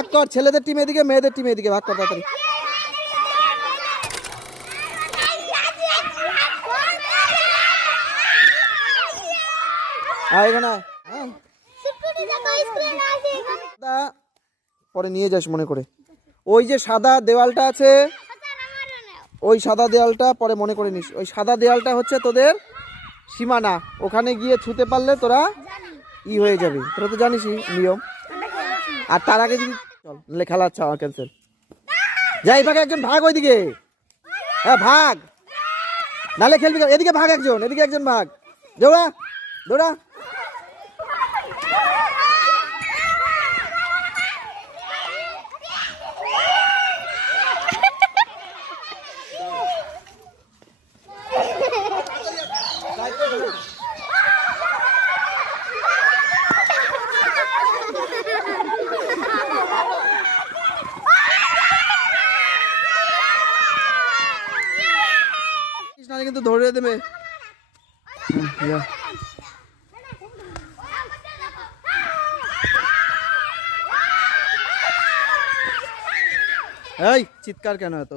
ভাগ কর, ছেলেদের টিম এদিকে, মেয়েদের টিম এদিকে, ভাগ কর তাড়াতাড়ি। এখানে পরে নিয়ে যাস মনে করে। ওই যে সাদা দেওয়ালটা আছে, ওই সাদা দেওয়ালটা পরে মনে করে নিস। ওই সাদা দেওয়ালটা হচ্ছে তোদের সীমানা, ওখানে গিয়ে ছুতে পারলে তোরা হয়ে যাবে। তোরা তো জানিসই নিয়ম। আর তার আগে যদি চল নাহলে খেলা হচ্ছে আমার ক্যান্সেল। যাই ভাগে একজন, ভাগ ওইদিকে। হ্যাঁ ভাগ, নাহলে খেলবি। এদিকে ভাগ একজন, এদিকে একজন ভাগ। দৌড়া দৌড়া। কিন্তু ধরে দেবে। এই চিৎকার কেন এত?